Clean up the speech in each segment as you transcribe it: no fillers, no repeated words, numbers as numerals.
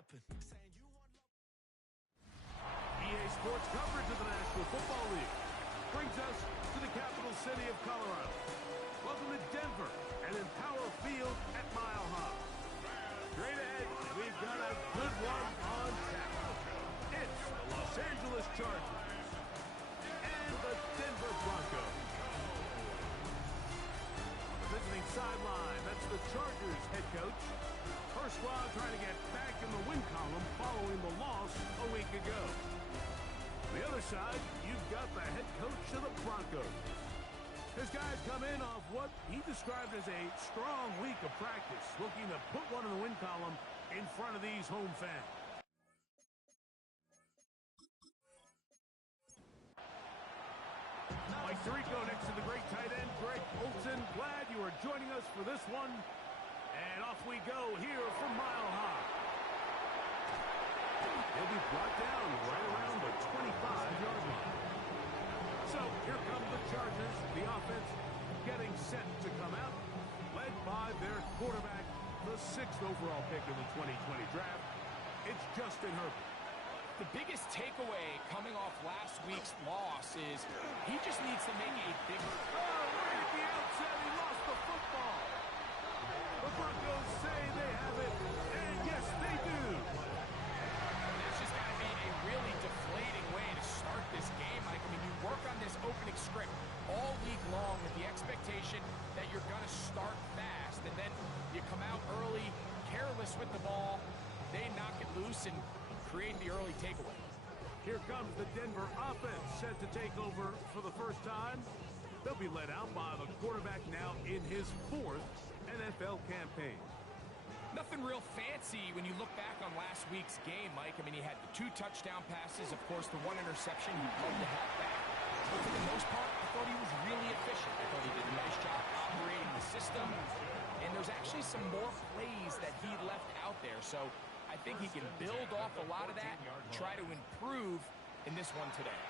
happen. EA Sports coverage of the National Football League brings us to the capital city of Colorado. Welcome to Denver and Empower Field at Mile High. Straight ahead, we've got a good one on tap. It's the Los Angeles Chargers and the Denver Broncos. On the visiting sideline, that's the Chargers head coach. Her squad trying to get back in the win column following the loss a week ago. On the other side, you've got the head coach of the Broncos. His guys come in off what he described as a strong week of practice, looking to put one in the win column in front of these home fans. Mike Tirico next to the great tight end, Greg Olsen. Glad you are joining us for this one. And off we go here from Mile High. He'll be brought down right around the 25-yard line. So here come the Chargers, the offense getting set to come out, led by their quarterback, the 6th overall pick in the 2020 draft. It's Justin Herbert. The biggest takeaway coming off last week's loss is he just needs to make a bigger... Oh, right at the outset, he lost the football. The Broncos say they have it, and yes, they do. That's just got to be a really deflating way to start this game, Mike. I mean, you work on this opening script all week long with the expectation that you're going to start fast, and then you come out early, careless with the ball, they knock it loose and create the early takeaway. Here comes the Denver offense set to take over for the first time. They'll be led out by the quarterback now in his 4th NFL campaign. Nothing real fancy when you look back on last week's game, Mike. I mean, he had the 2 touchdown passes, of course, the 1 interception. He'd love to have back. But for the most part, I thought he was really efficient. I thought he did a nice job operating the system. And there's actually some more plays that he left out there. So I think he can build off a lot of that, try to improve in this one today.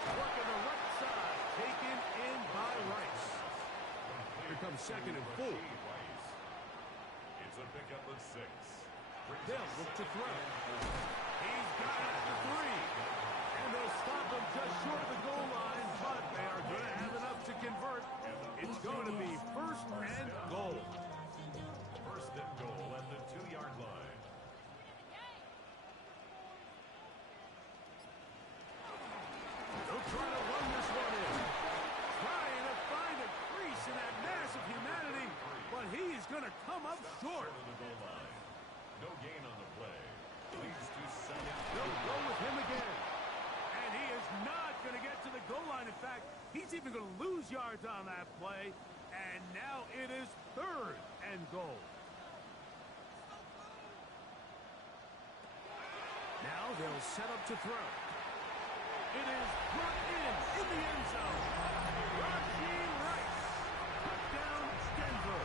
Working the right side, taken in by Rice. Here comes 2nd and 4. It's a pickup of 6. They'll look to throw. He's got it at the 3. And they'll stop him just short of the goal line, but they are going to have enough to convert. It's going to be 1st and goal. 1st and goal at the 2-yard line. They'll try to run this one in. Trying to find a crease in that mass of humanity, but he is going to come up short. Short of the goal line. No gain on the play. Leads to 2nd. They'll go with him again. And he is not going to get to the goal line. In fact, he's even going to lose yards on that play. And now it is 3rd and goal. Now they'll set up to throw. It is brought in the end zone. Rashee Rice. Touchdown, Denver.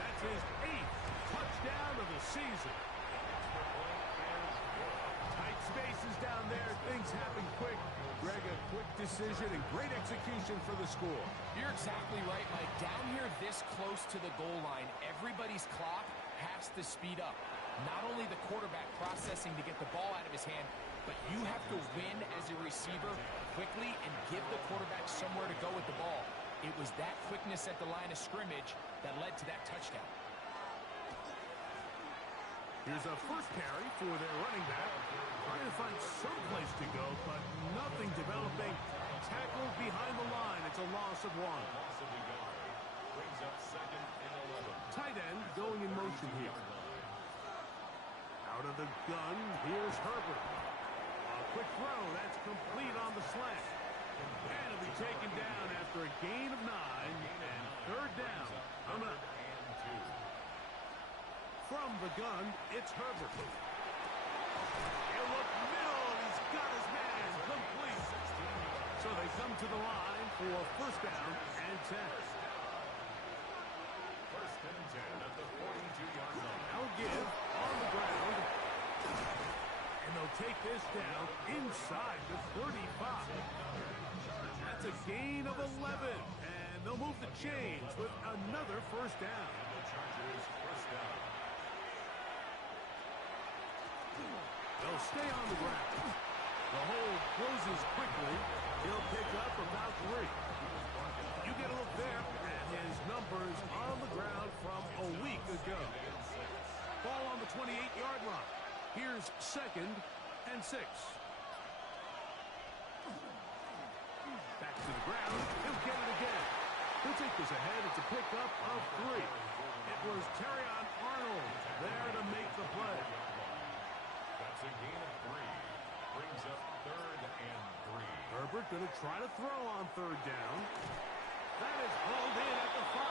That's his 8th touchdown of the season. Tight spaces down there. Things happen quick. Greg, a quick decision and great execution for the score. You're exactly right, Mike. Down here this close to the goal line, everybody's clock has to speed up. Not only the quarterback processing to get the ball out of his hand, but you have to win as a receiver quickly and give the quarterback somewhere to go with the ball. It was that quickness at the line of scrimmage that led to that touchdown. Here's a first carry for their running back. Trying to find some place to go, but nothing developing. Tackled behind the line. It's a loss of 1. Loss of the yard. Brings up 2nd and 11. Tight end going in motion here. Out of the gun, here's Herbert. A quick throw, that's complete on the slant. And it'll be taken down after a gain of 9 and 3rd down. Coming up. From the gun, it's Herbert. He'll look middle, and he's got his man complete. So they come to the line for 1st down and 10. 1st and 10 at the 42-yard line. Now give on the ground. And they'll take this down inside the 35. That's a gain of 11. And they'll move the chains with another 1st down. The Chargers 1st down. They'll stay on the ground. The hold closes quickly. He'll pick up about 3. You get a look there at his numbers on the ground from a week ago. Ball on the 28-yard line. Here's 2nd and 6. Back to the ground. He'll get it again. He'll take this ahead. It's a pickup of 3. It was Terrion Arnold there to make the play. That's a gain of 3. Brings up 3rd and 3. Herbert going to try to throw on 3rd down. That is hauled in at the 5.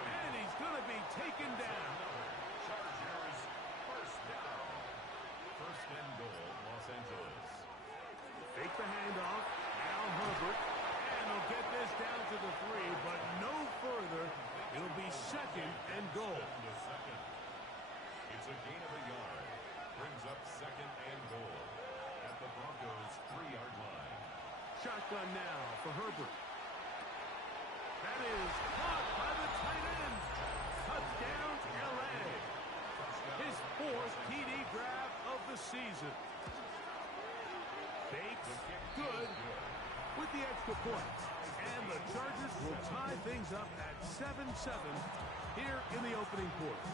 And he's going to be taken down. Chargers first down. 1st and goal, Los Angeles. Fake the handoff. Now Herbert. And he'll get this down to the 3, but no further. It'll be 2nd and goal. It's a gain of a yard. Brings up 2nd and goal at the Broncos' 3-yard line. Shotgun now for Herbert. That is caught by the tight end. Touchdown, L.A. His 4th TD grab of the season. Bates, good with the extra point. And the Chargers will tie things up at 7-7 here in the opening quarter.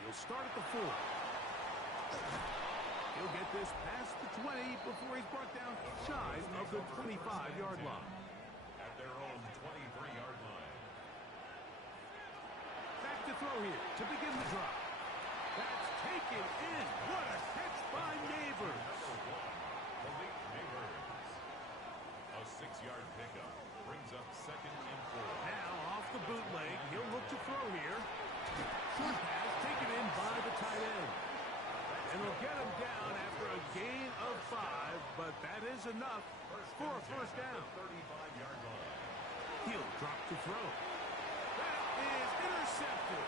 He'll start at the 4. He'll get this past the 20 before he's brought down shy of the 25-yard line. At their own 23-yard line. Back to throw here to begin the drive. That's taken in. What a catch by Neighbors. Malik Neighbors. A 6-yard pickup. Brings up 2nd and 4. Now off the bootleg. He'll look to throw here. Short pass taken in by the tight end. And he'll get him down after a gain of 5, but that is enough for a first down. 35-yard line. He'll drop to throw. That is intercepted.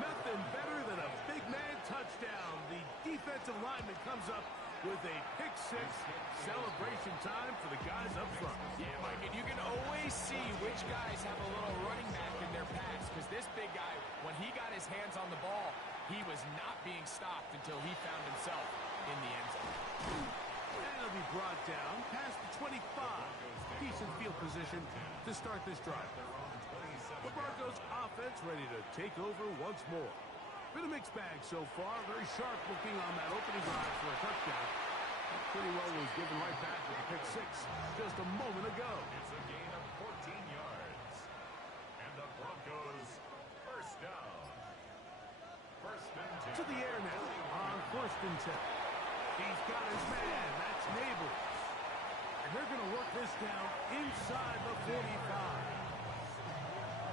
Nothing better than a big man touchdown. The defensive lineman comes up with a pick-6. Celebration time for the guys up front. Yeah, Mike, and you can always see which guys have a little running back in their pass, because this big guy, when he got his hands on the ball, he was not being stopped until he found himself in the end zone. And he'll be brought down past the 25. Decent field position to start this drive. The Broncos offense ready to take over once more. Been a mixed bag so far. Very sharp looking on that opening drive for a touchdown. That pretty well was given right back with the pick-6 just a moment ago. It's a gain of 14 yards. And the Broncos first down. 1st and 10. To the air now on 1st and 10. He's got his man. That's Neighbors. And they're going to work this down inside the 45.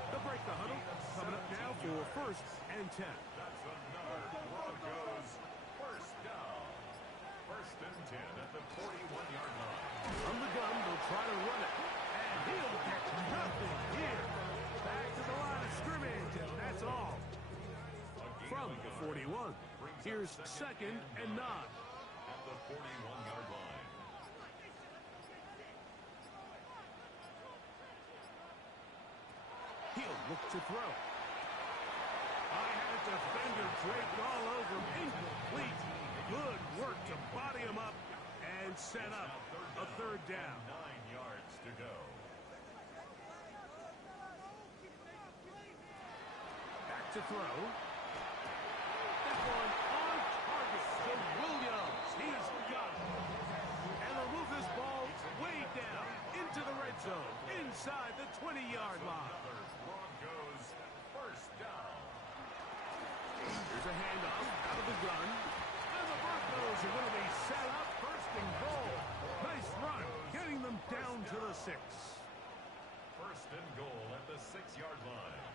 They'll break the huddle. Coming up now for 1st and 10. That's another Broncos first down. 1st and 10 at the 41-yard line. From the gun, they'll try to run it. And he'll catch nothing here. Back to the line of scrimmage, and that's all. From the 41, here's 2nd and 9. At the 41-yard line. He'll look to throw. I had a defender draped all over him. Incomplete. Good work to body him up and set up a 3rd down. 9 yards to go. Back to throw. That one on target to Williams. He's got it. And they'll move this ball way down into the red zone, inside the 20-yard line. Broncos first down. Here's a handoff out of the gun. And the Broncos are going to be set up 1st and goal. Nice run, getting them down to the 6. 1st and goal at the 6-yard line.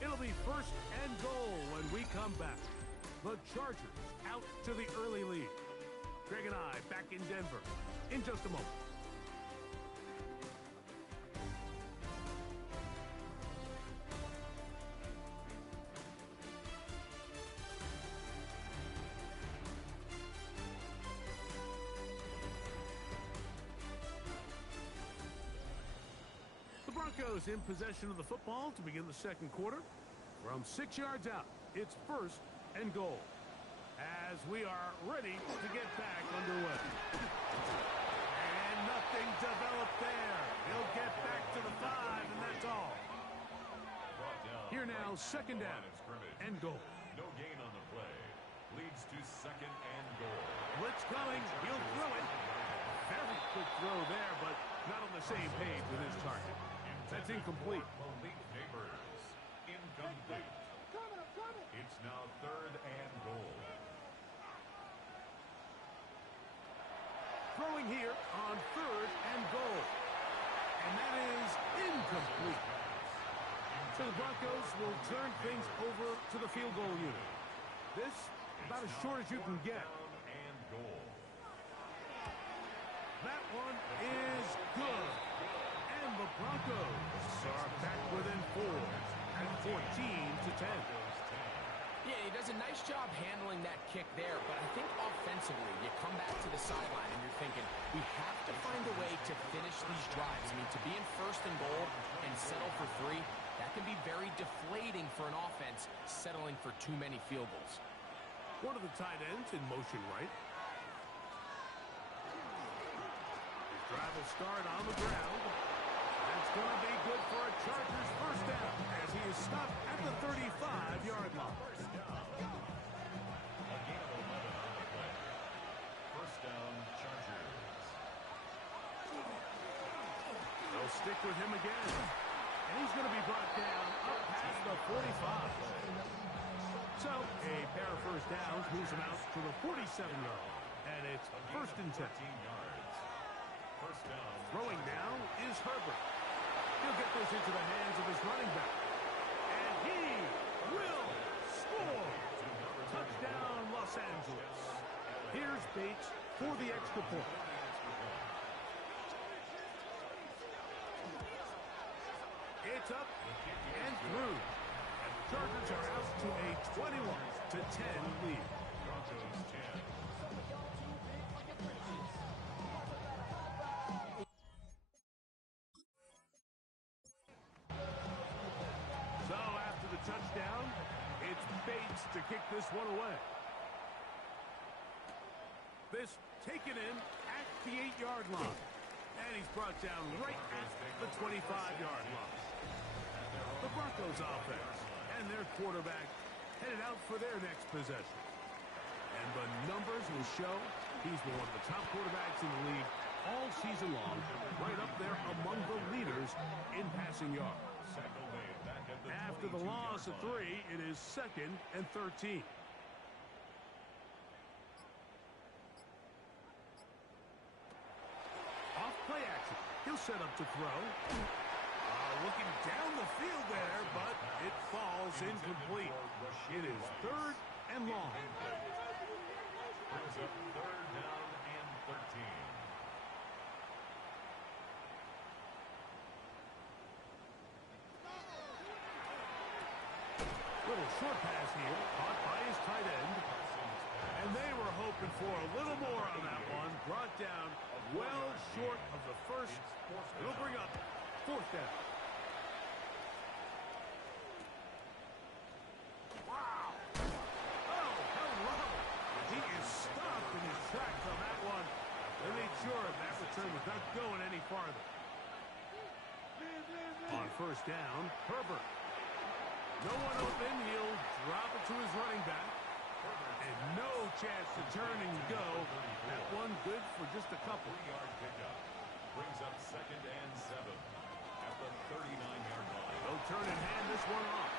It'll be 1st and goal when we come back. The Chargers out to the early lead. Greg and I back in Denver in just a moment. Broncos in possession of the football to begin the second quarter. From 6 yards out, it's 1st and goal. As we are ready to get back underway. And nothing developed there. He'll get back to the 5, and that's all. Here now, 2nd down and goal. No gain on the play. Leads to 2nd and goal. Blitz coming. He'll throw it. Very quick throw there, but not on the same page with his target. That's incomplete. Malik Neighbors. Incomplete. It's now 3rd and goal. Throwing here on 3rd and goal. And that is incomplete. So the Broncos will turn things over to the field goal unit. This about as short as you can get. And goal. That one is good. And the Broncos are back within 4 at 14-10. Yeah, he does a nice job handling that kick there, but I think offensively, you come back to the sideline and you're thinking, we have to find a way to finish these drives. I mean, to be in 1st and goal and settle for 3, that can be very deflating for an offense settling for too many field goals. One of the tight ends in motion right. His drive will start on the ground. That's going to be good for a Chargers 1st down as he is stopped at the 35-yard line. They'll stick with him again. And he's going to be brought down up past the 45. So a pair of 1st downs moves him out to the 47-yard. And it's 1st and 10. Throwing now is Herbert. He'll get this into the hands of his running back. And he will score. Touchdown, Los Angeles. Here's Bates for the extra point. It's up and through. And the Chargers are out to a 21-10 lead. So after the touchdown, it's Bates to kick this one away. This taken in at the 8-yard line. And he's brought down right at the 25-yard line. The Broncos offense and their quarterback headed out for their next possession. And the numbers will show he's been one of the top quarterbacks in the league all season long, right up there among the leaders in passing yards. After the loss of 3, it is 2nd and 13. Off play action. He'll set up to throw. Looking down the field there, but it falls incomplete. It is 3rd and long. Brings up 3rd down and 13. Little short pass here, caught by his tight end. And they were hoping for a little more on that one. Brought down well short of the 1st. It'll bring up 4th down. Wow. Oh, hello. He is stopped in his tracks on that one. They made sure that return was not going any farther. On 1st down, Herbert. No one open. He'll drop it to his running back. And no chance to turn and go. That one good for just a couple. 3-yard pickup. Brings up 2nd and 7 at the 39-yard line. They'll turn and hand this one off.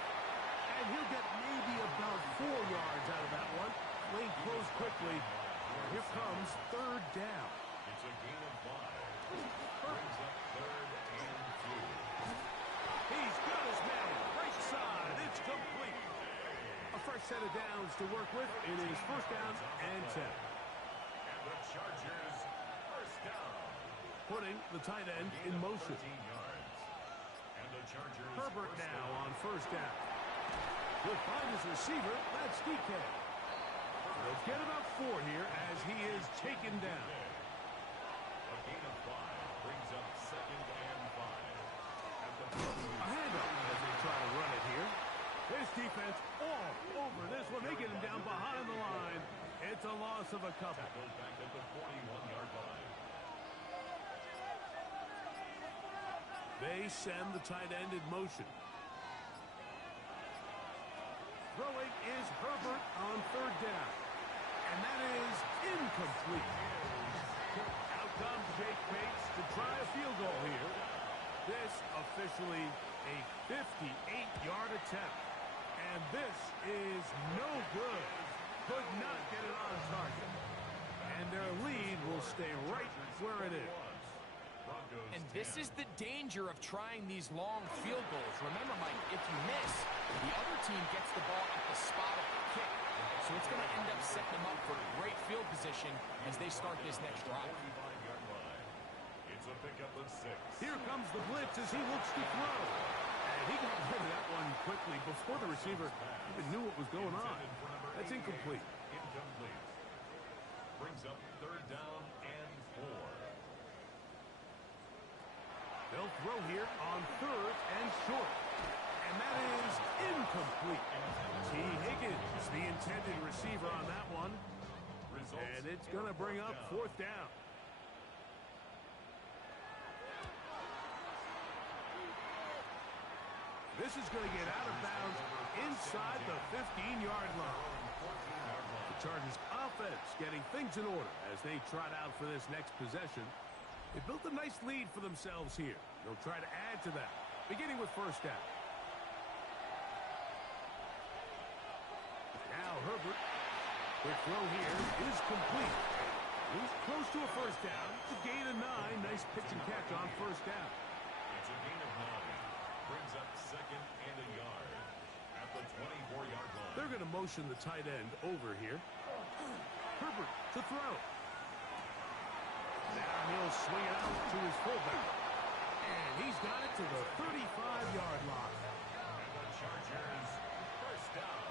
And he'll get maybe about 4 yards out of that one. Lane closed quickly. Here comes 3rd down. It's a gain of 5. Brings up 3rd and 2. He's got his man. Right side. It's complete. A fresh set of downs to work with. It is 1st down and 10. And the Chargers 1st down. Putting the tight end in motion. 13 yards. And the Chargers Herbert now on 1st down. He'll find his receiver. That's DK. They'll get about 4 here as he is taken down. A gain of 5 brings up 2nd and 5 at the for this one. They get him down behind the line. It's a loss of a couple. Goes back at the 41-yard line. They send the tight end in motion. Throwing is Herbert on third down. And that is incomplete. Out comes Jake Bates to try a field goal here. This officially a 58-yard attempt. And this is no good. Could not get it on target. And their lead will stay right where it is. And this is the danger of trying these long field goals. Remember, Mike, if you miss, the other team gets the ball at the spot of the kick. So it's going to end up setting them up for great field position as they start this next drive. It's a pickup of 6. Here comes the blitz as he looks to throw. And he got rid of that one quickly before the receiver even knew what was going on. That's incomplete. Incomplete. Brings up third down and 4. They'll throw here on third and short. And that is incomplete. T. Higgins, the intended receiver on that one. And it's going to bring up fourth down. This is going to get out of bounds inside the 15-yard line. The Chargers offense getting things in order as they trot out for this next possession. They built a nice lead for themselves here. They'll try to add to that, beginning with first down. Now Herbert. Quick throw here is complete. He's close to a first down. It's a gain of 9. Nice pitch and catch on first down. It's a gain of 9. Brings up second and a yard at the 24-yard line. They're going to motion the tight end over here. Herbert to throw. Now he'll swing it out to his fullback. And he's got it to the 35-yard line. And the Chargers first down.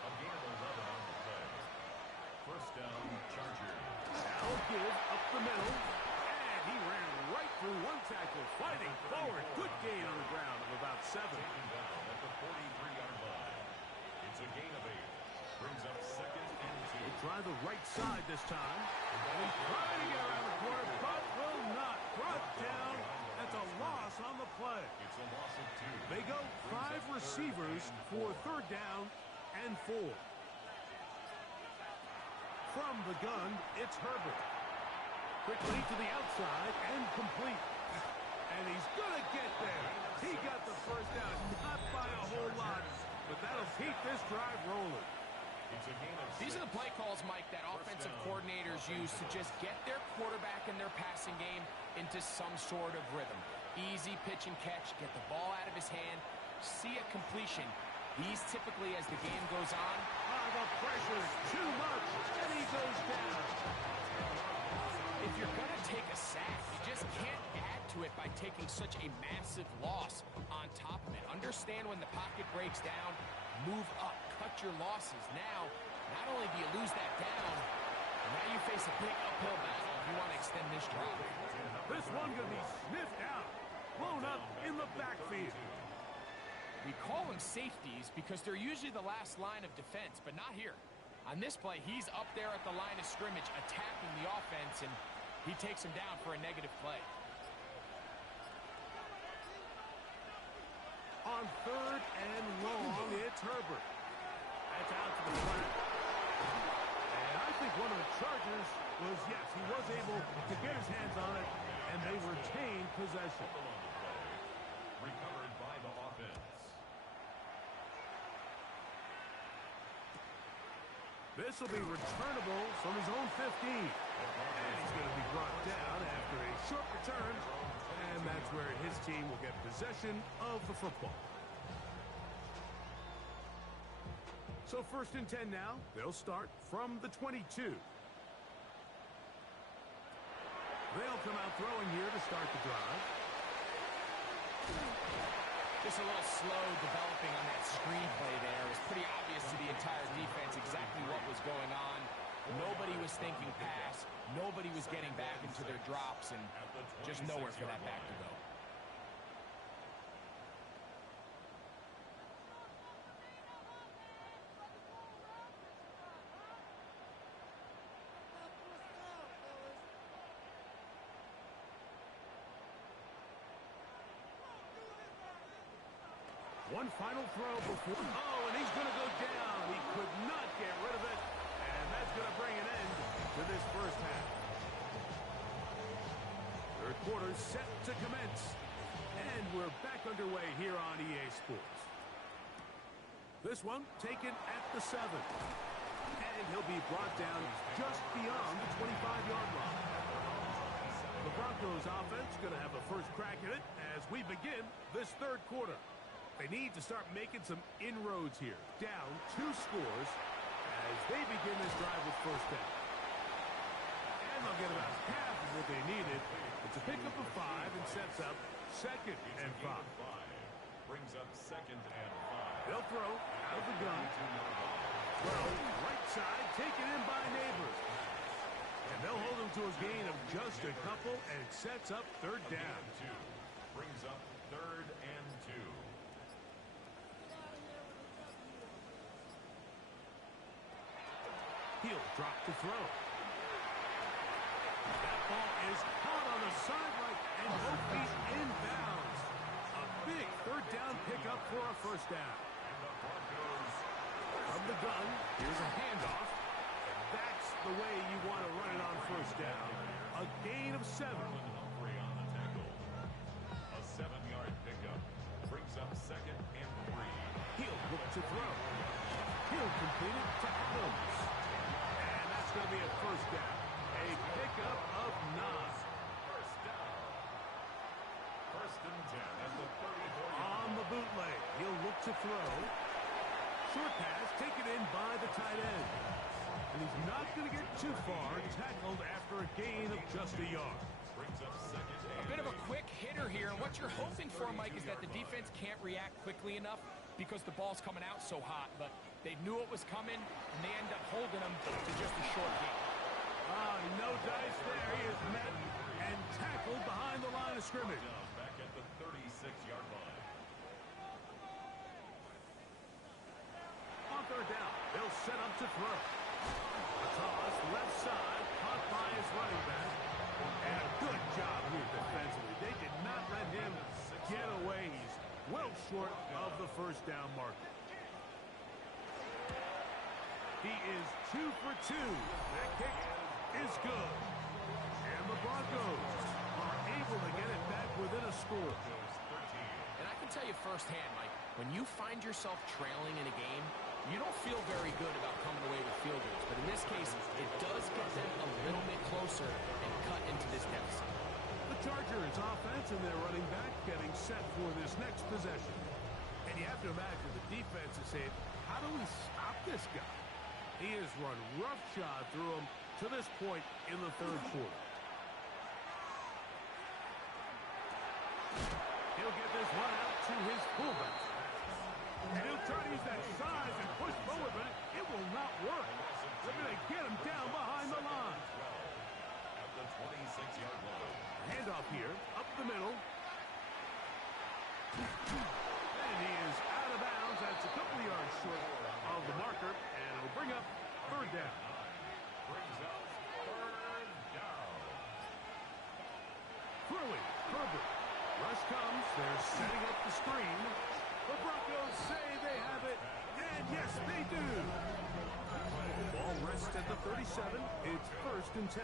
A gain of 11 on the play. First down, Chargers. Now give up the middle. And he ran right through one tackle, fighting forward. Good gain on the ground of about 7. Taken down at the 43-yard line. It's a gain of 8. Brings up second and 2. They try the right side this time. And he's trying to get around the corner, but will not. Brought down. That's a loss on the play. It's a loss of 2. They go 5 receivers for third down and 4. From the gun, it's Herbert. Quickly to the outside and complete. And he's going to get there. He got the first down, not by a whole lot, but that'll keep this drive rolling. It's a gain of 6. These are the play calls, Mike, that offensive coordinators use to just get their quarterback and their passing game into some sort of rhythm. Easy pitch and catch, get the ball out of his hand, see a completion. These typically, as the game goes on, the pressure is too much, and he goes down. if you're going to take a sack, you just can't add to it by taking such a massive loss on top of it. Understand when the pocket breaks down, move up, cut your losses. Now, not only do you lose that down, now you face a big uphill battle if you want to extend this drive. This one going to be sniffed out, blown up in the backfield. We call them safeties because they're usually the last line of defense, but not here. On this play, he's up there at the line of scrimmage attacking the offense, and he takes him down for a negative play. On third and long, it's Herbert. That's out to the flat. And I think one of the Chargers was, yes, he was able to get his hands on it, and they retained possession. Recovered by the offense. This will be returnable from his own 15. And he's going to be brought down after a short return. And that's where his team will get possession of the football. So 1st and 10 now. They'll start from the 22. They'll come out throwing here to start the drive. Just a little slow developing on that screenplay there. It was pretty obvious to the entire defense exactly what was going on. Nobody was thinking pass. Nobody was getting back into their drops, and just nowhere for that back to go. One final throw before. Oh, and he's going to go down. He could not get rid of it. And that's going to bring an end to this first half. Third quarter set to commence. And we're back underway here on EA Sports. This one taken at the 7. And he'll be brought down just beyond the 25-yard line. The Broncos offense going to have a first crack at it as we begin this third quarter. They need to start making some inroads here. Down 2 scores as they begin this drive with first down. And they'll get about half of what they needed. It's a pickup of 5 and sets up 2nd and 5. Brings up 2nd and 5. They'll throw out of the gun. Throw right side, taken in by Neighbors. And they'll hold him to a gain of just a couple, and it sets up 3rd down. Brings up 3rd and 2. He'll drop the throw. That ball is caught on the sideline, and both feet inbounds. A big 3rd down pickup for a first down. And the Broncos From the gun, here's a handoff. And that's the way you want to run it on first down. A gain of 7. Humphrey on the tackle. A 7-yard pickup. Brings up 2nd and 3. He'll look to throw. He'll complete it to Adams. And that's going to be a first down. A pickup of 9. First down. 1st and 10 at the 34. On the bootleg, he'll look to throw. Short pass taken in by the tight end. And he's not going to get too far, tackled after a gain of just a yard. Brings up 2nd and A bit of a quick hitter here, and what you're hoping for, Mike, is that the defense can't react quickly enough because the ball's coming out so hot. But they knew it was coming, and they end up holding them to just a short gain. No dice there. He is met and tackled behind the line of scrimmage. back at the 36-yard line. On 3rd down, they'll set up to throw. A toss left side, caught by his running back. And a good job here defensively. They did not let him get away. He's well short of the first down marker. He is 2 for 2. That kick is good. And the Broncos are able to get it back within a score. And I can tell you firsthand, Mike, when you find yourself trailing in a game, you don't feel very good about coming away with field goals. But in this case, it does get them a little bit closer and cut into this deficit. The Chargers offense and their running back getting set for this next possession. And you have to imagine the defense is saying, how do we stop this guy? He has run roughshod through him to this point in the 3rd quarter. He'll get this one out to his fullback. And he'll try to use that size and push forward, but it will not work. They're going to get him down behind the line. At the 26-yard line. Handoff here, up the middle. And he is out of bounds. That's a couple of yards short of the marker, and it'll bring up 3rd down. Brings up 3rd down. Throwing, Herbert. Rush comes. They're setting up the screen. The Broncos say they have it, and yes, they do. Ball rests at the 37. It's 1st and 10.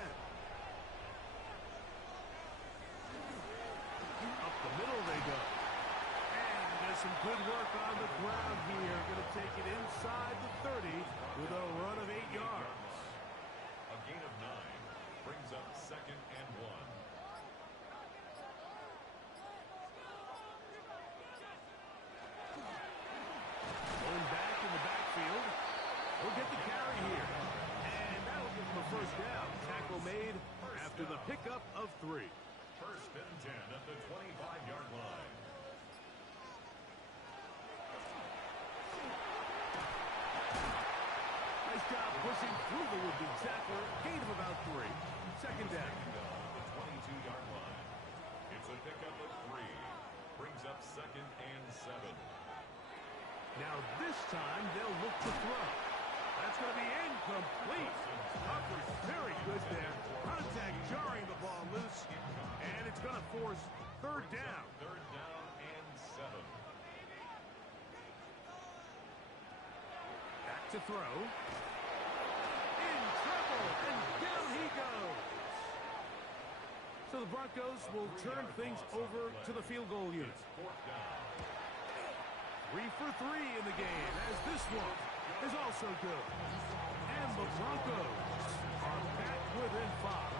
Up the middle they go. And there's some good work on the ground here. Going to take it inside the 30 with a run of 8 yards. A gain of 9. Brings up 2nd and 1. Going back in the backfield. We'll get the carry here. And that'll give him a first down. Tackle made after the pickup of 3. 1st and 10 at the 25-yard line. Nice job pushing through the would-be tackler. Gain of about 3. 2nd down. At the 22-yard line. It's a pickup of 3. Brings up 2nd and 7. Now this time they'll look to throw. That's going to be incomplete. Tucker's very good there. Contact jarring the ball loose. And it's going to force 3rd down. 3rd down and 7. to throw. In trouble, and down he goes. So the Broncos will turn things over to the field goal unit. 3 for 3 in the game, as this one is also good. And the Broncos are back within 5.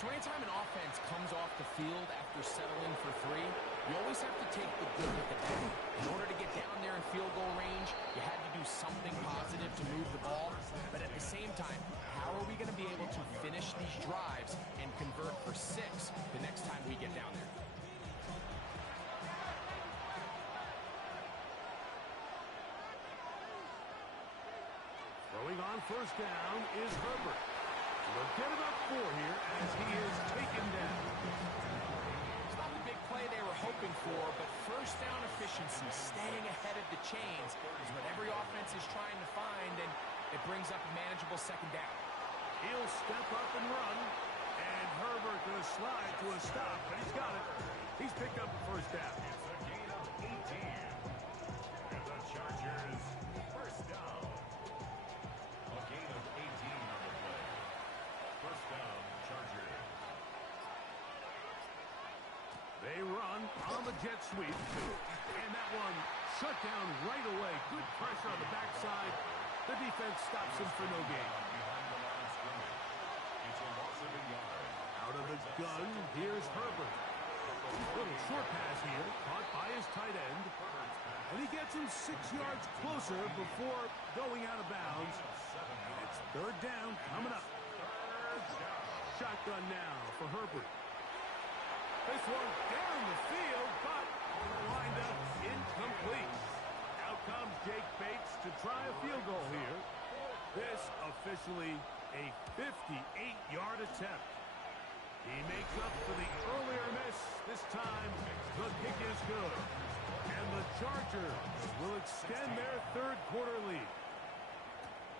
So anytime an offense comes off the field after settling for 3, you always have to take the good with the bad. In order to get down there in field goal range, you had to do something positive to move the ball. But at the same time, how are we going to be able to finish these drives and convert for 6 the next time we get down there? Throwing on first down is Herbert. They'll get about 4 here as he is taken down. It's not the big play they were hoping for, but first down efficiency, staying ahead of the chains, is what every offense is trying to find, and it brings up a manageable second down. He'll step up and run, and Herbert going to slide to a stop, but he's got it. He's picked up the first down. It's a gain of 18. And the Chargers first down. A gain of 18 on the play. First down, Chargers. They run on the jet sweep, and that one shut down right away. Good pressure on the backside. The defense stops him for no gain. Behind the line of scrimmage. It's a loss of a yard. Out of the gun, here's Herbert. Little short pass here, caught by his tight end. And he gets him 6 yards closer before going out of bounds. It's third down coming up. Shotgun now for Herbert. This one down the field, but lined up incomplete. Out comes Jake Bates to try a field goal here. This officially a 58-yard attempt. He makes up for the earlier miss. This time, the kick is good. And the Chargers will extend their third quarter lead.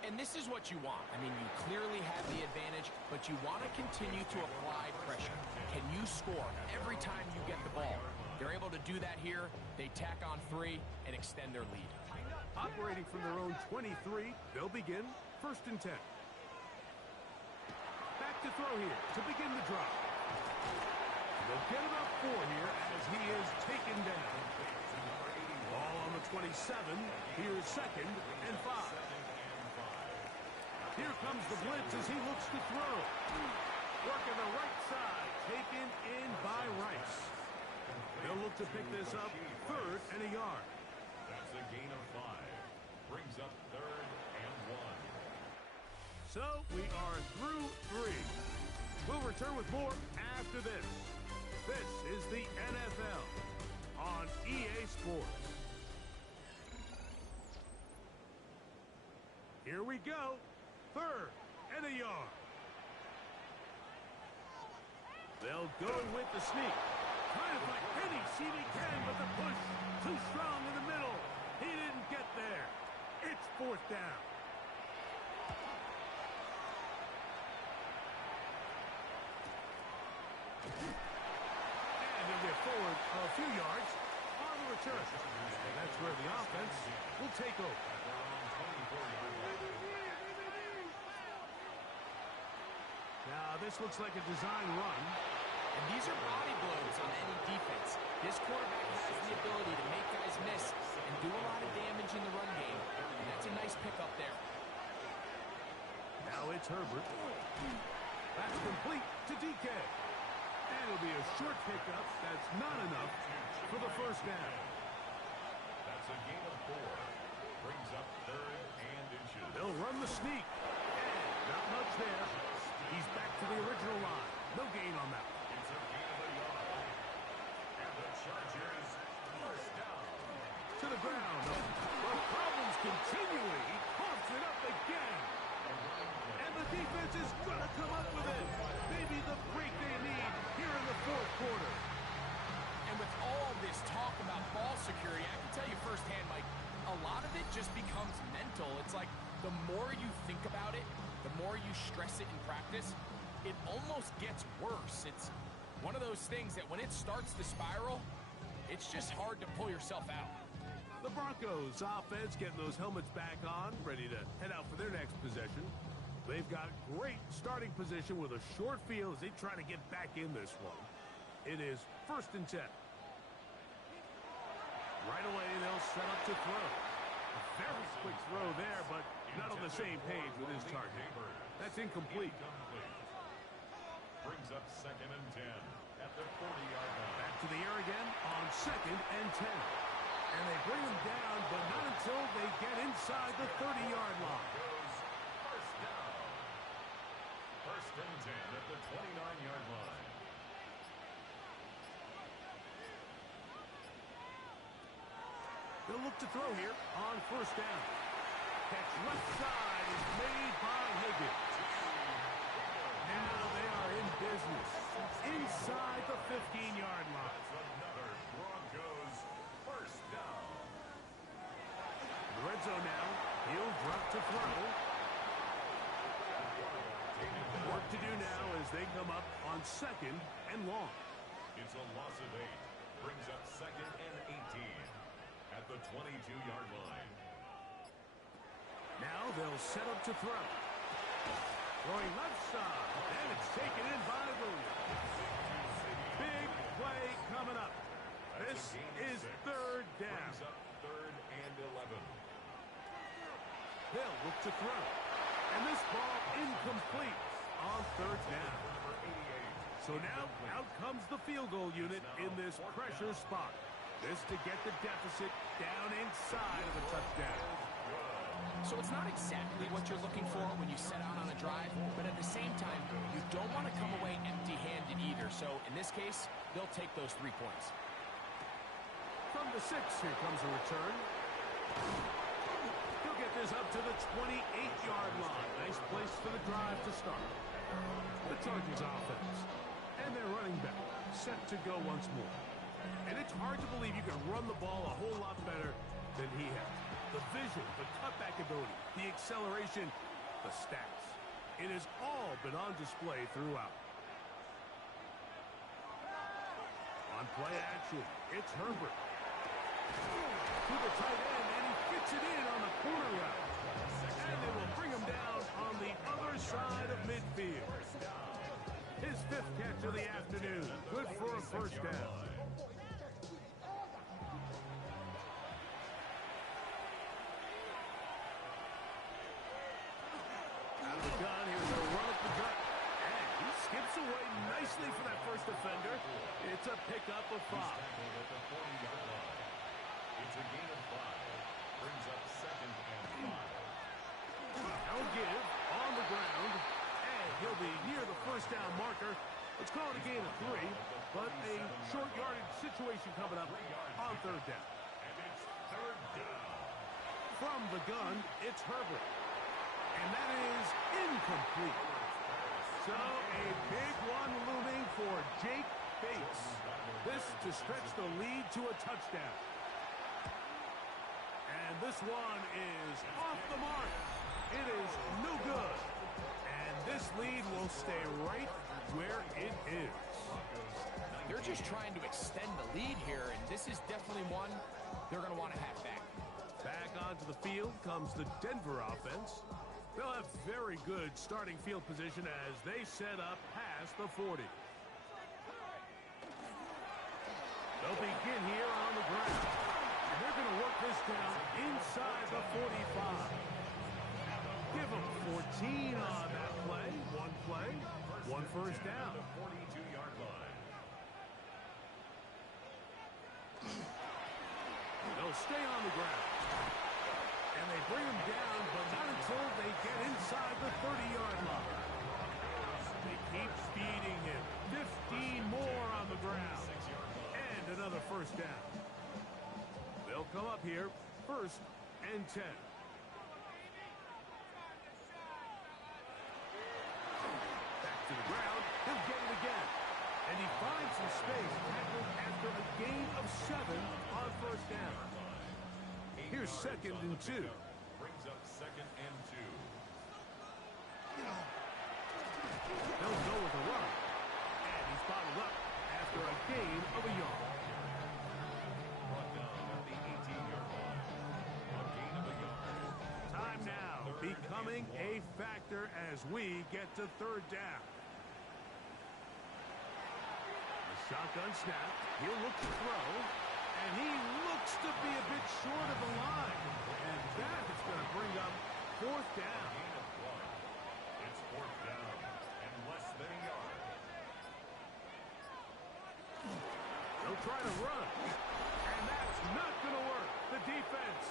And this is what you want. I mean, you clearly have the advantage, but you want to continue to apply pressure. Can you score every time you get the ball? They're able to do that here. They tack on 3 and extend their lead. Operating from their own 23, they'll begin first and 10. Back to throw here to begin the drive. They'll get about 4 here as he is taken down. Ball on the 27. Here's second and 5. Here comes the blitz as he looks to throw. Working the right side, taken in by Rice. They'll look to pick this up, third and a yard. That's a gain of 5. Brings up third and 1. So we are through 3. We'll return with more after this. This is the NFL on EA Sports. Here we go. Third and a yard. They'll go with the sneak. Trying to find any seam he can, but the push too strong in the middle. He didn't get there. It's fourth down. And he'll get forward a few yards on the return. And that's where the offense will take over. Now, this looks like a design run. And these are body blows on any defense. This quarterback has the ability to make guys miss and do a lot of damage in the run game. And that's a nice pickup there. Now it's Herbert. That's complete to DK. And it'll be a short pickup. That's not enough for the first down. That's a gain of 4. Brings up third and inches. They'll run the sneak. And not much there. He's back to the original line. No gain on that. It's a gain of a yard. And the Chargers first down. To the ground. The problems continuing. He pumps it up again. And the defense is going to come up with it. Maybe the break they need here in the fourth quarter. And with all this talk about ball security, I can tell you firsthand, Mike, a lot of it just becomes mental. It's like the more you think about it, the more you stress it in practice, it almost gets worse. It's one of those things that when it starts to spiral, it's just hard to pull yourself out. The Broncos offense getting those helmets back on, ready to head out for their next possession. They've got great starting position with a short field as they try to get back in this one. It is 1st and 10. Right away, they'll set up to throw. A very quick throw there, but not on the same page with his target. That's incomplete. Brings up 2nd and 10 at the 40-yard line. Back to the air again on 2nd and 10. And they bring him down, but not until they get inside the 30-yard line. First down. 1st and 10 at the 29-yard line. They'll look to throw here on 1st down. Catch left side is made by Higgins. Now they are in business inside the 15-yard line. That's another Broncos first down. The red zone now. He'll drop to throw. Work to do now as they come up on 2nd and long. It's a loss of 8. Brings up 2nd and 18 at the 22-yard line. Now they'll set up to throw. Throwing left side, and it's taken in by Williams. Big play coming up. This is 3rd down. Brings up 3rd and 11. They'll look to throw. And this ball incomplete on 3rd down. So now out comes the field goal unit in this pressure spot. This to get the deficit down inside of the touchdown. So it's not exactly what you're looking for when you set out on a drive, but at the same time, you don't want to come away empty-handed either. So in this case, they'll take those 3 points. From the 6, here comes a return. He'll get this up to the 28-yard line. Nice place for the drive to start. The Chargers offense. And their running back set to go once more. And it's hard to believe you can run the ball a whole lot better than he has. The vision, the cutback ability, the acceleration, the stats. It has all been on display throughout. On play action, it's Herbert. To the tight end, and he fits it in on the corner route. And they will bring him down on the other side of midfield. His 5th catch of the afternoon. Good for a 1st down. Out of the gun, here's a run up the gut. And he skips away nicely for that 1st defender. It's a pickup of 5. At the 40-yard line. It's a gain of 5. Brings up 2nd and 5. Now give on the ground. And he'll be near the 1st down marker. Let's call it a gain of 3. But a short yardage situation coming up on 3rd down. And it's 3rd down. From the gun, it's Herbert. And that is incomplete. So a big one looming for Jake Bates. This to stretch the lead to a touchdown. And this one is off the mark. It is no good. And this lead will stay right where it is. They're just trying to extend the lead here, and this is definitely one they're going to want to have back. Back onto the field comes the Denver offense. They'll have very good starting field position as they set up past the 40. They'll begin here on the ground. And they're going to work this down inside the 45. Give them 14 on that play. One play, one 1st down. 42-yard line. They'll stay on the ground. And they bring him down, but not until they get inside the 30-yard line. They keep feeding him. 15 more on the ground. And another 1st down. They'll come up here, 1st and 10. Back to the ground. He'll get it again. And he finds some space tackled after a gain of 7 on 1st down. Here's 2nd and 2. Brings up 2nd and 2. They'll go with a run. And he's bottled up after a gain of a yard. Brought down at the 18-yard line. becoming a factor as we get to third down. The shotgun snap. He'll look to throw. And he looks to be a bit short of the line. And that is going to bring up fourth down. It's fourth down and less than a yard. They'll try to run. And that's not going to work. The defense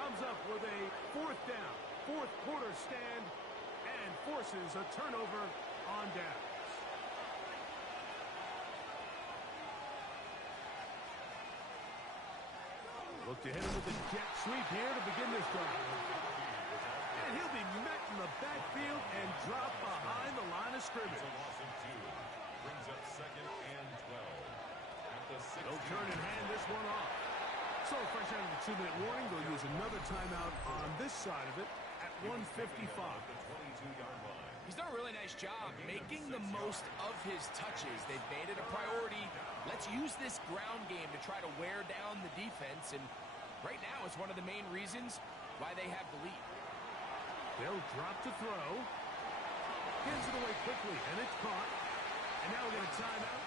comes up with a fourth down, fourth quarter stand, and forces a turnover on downs. Look to hit him with a jet sweep here to begin this drive. And he'll be met in the backfield and dropped behind the line of scrimmage. It's a loss of 2. Brings up second and 12. At the 16. They'll turn and hand this one off. So fresh out of the 2-minute warning, they'll use another timeout on this side of it at 1:55. The 22-yard line. He's done a really nice job making the most of his touches. They've made it a priority. Let's use this ground game to try to wear down the defense. And right now, it's one of the main reasons why they have the lead. They'll drop to throw. Gets it away quickly, and it's caught. And now we get a timeout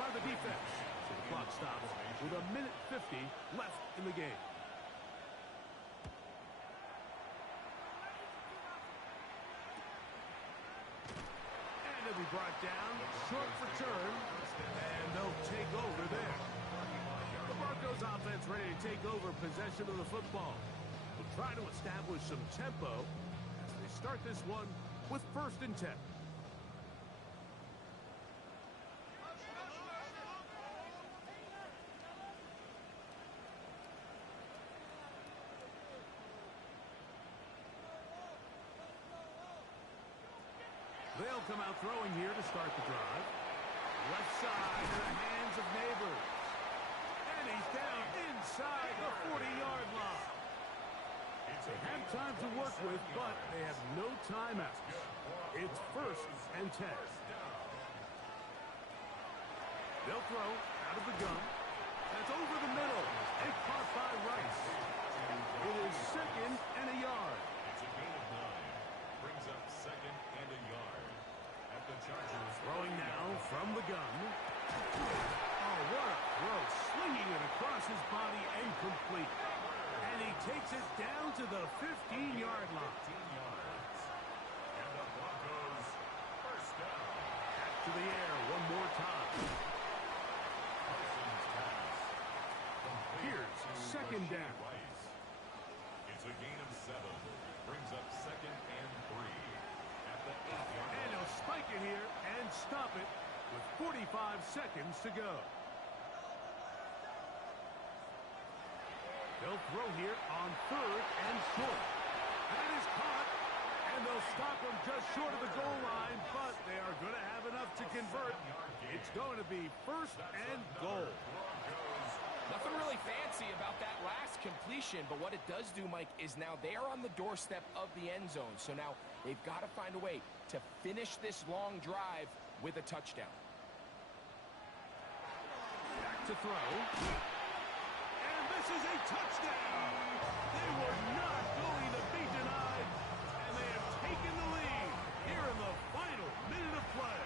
by the defense. So the clock stops with 1:50 left in the game. He'll be brought down, short return, and they'll take over there. The Broncos offense ready to take over possession of the football. They'll try to establish some tempo as they start this one with 1st and 10. They'll come out throwing here to start the drive. Left side in the hands of Neighbors. And he's down inside the 40-yard line. They have time to work with, but they have no timeouts. It's 1st and 10. They'll throw out of the gun. That's over the middle. And caught by Rice. It is 2nd and a yard. It's a gain of 9. Brings up 2nd and a yard. At the Chargers. Throwing now from the gun. Oh, what a throw. Slinging it across his body and complete. And he takes it down to the 15-yard line. 15 yards. And the Broncos first down. Back to the air one more time. Parsons pass. Here's 2nd down. Rice. It's a gain of 7. Brings up 2nd and 3. At the 8-yard And he'll spike it here and stop it with 45 seconds to go. They'll throw here on 3rd and short. That is caught, and they'll stop him just short of the goal line, but they are going to have enough to convert. It's going to be 1st and goal. Nothing really fancy about that last completion, but what it does do, Mike, is now they are on the doorstep of the end zone. So now they've got to find a way to finish this long drive with a touchdown. Back to throw. And this is a touchdown. They were not going to be denied, and they have taken the lead here in the final minute of play.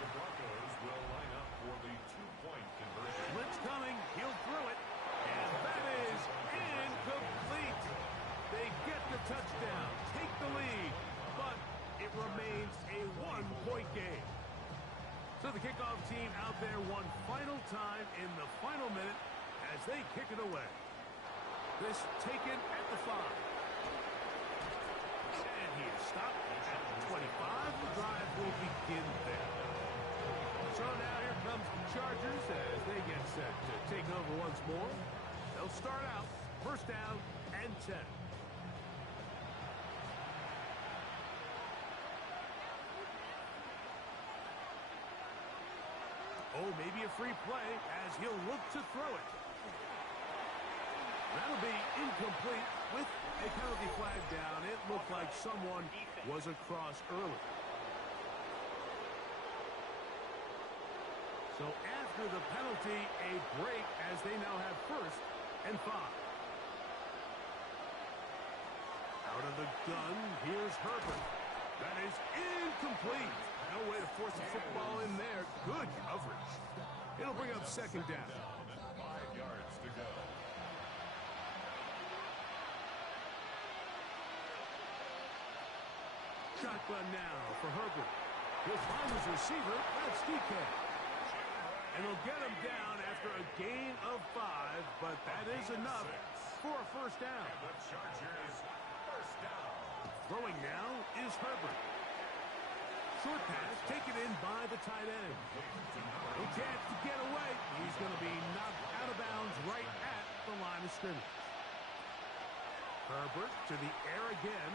The Broncos will line up for the 2-point conversion. Blitz coming. He'll throw it. And that is incomplete. They get the touchdown, take the lead, but it remains a 1-point game. So the kickoff team out there one final time in the final minute as they kick it away. This taken at the 5. And he is stopped at the 25. The drive will begin there. So now here comes the Chargers as they get set to take over once more. They'll start out 1st down and 10. Oh, maybe a free play as he'll look to throw it. That'll be incomplete with a penalty flag down. It looked like someone was across early. So after the penalty, a break as they now have 1st and 5. Out of the done. Here's Herbert. That is incomplete. No way to force a football in there. Good coverage. It'll bring up second down. 5 yards to go. Shotgun now for Herbert. He'll find his receiver. That's DK. And he'll get him down after a gain of 5, but that is enough for a first down. And the Chargers first down. Throwing now is Herbert. Short pass taken in by the tight end. No chance to get away. He's going to be knocked out of bounds right at the line of scrimmage. Herbert to the air again.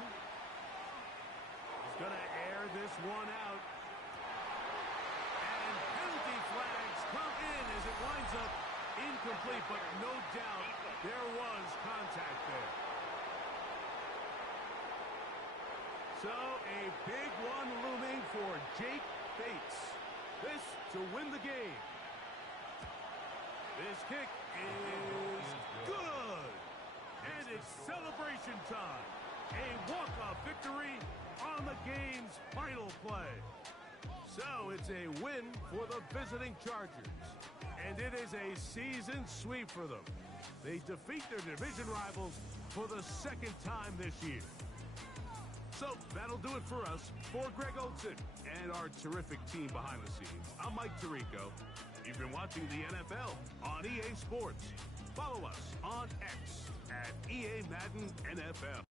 He's going to air this one out. And penalty flags come in as it winds up incomplete, but no doubt there was contact there. So a big one looming for Jake Bates. This to win the game. This kick is good. And it's celebration time. A walk-off victory on the game's final play. So it's a win for the visiting Chargers. And it is a season sweep for them. They defeat their division rivals for the second time this year. So that'll do it for us. For Greg Olson and our terrific team behind the scenes, I'm Mike Tirico. You've been watching the NFL on EA Sports. Follow us on X at EA Madden NFL.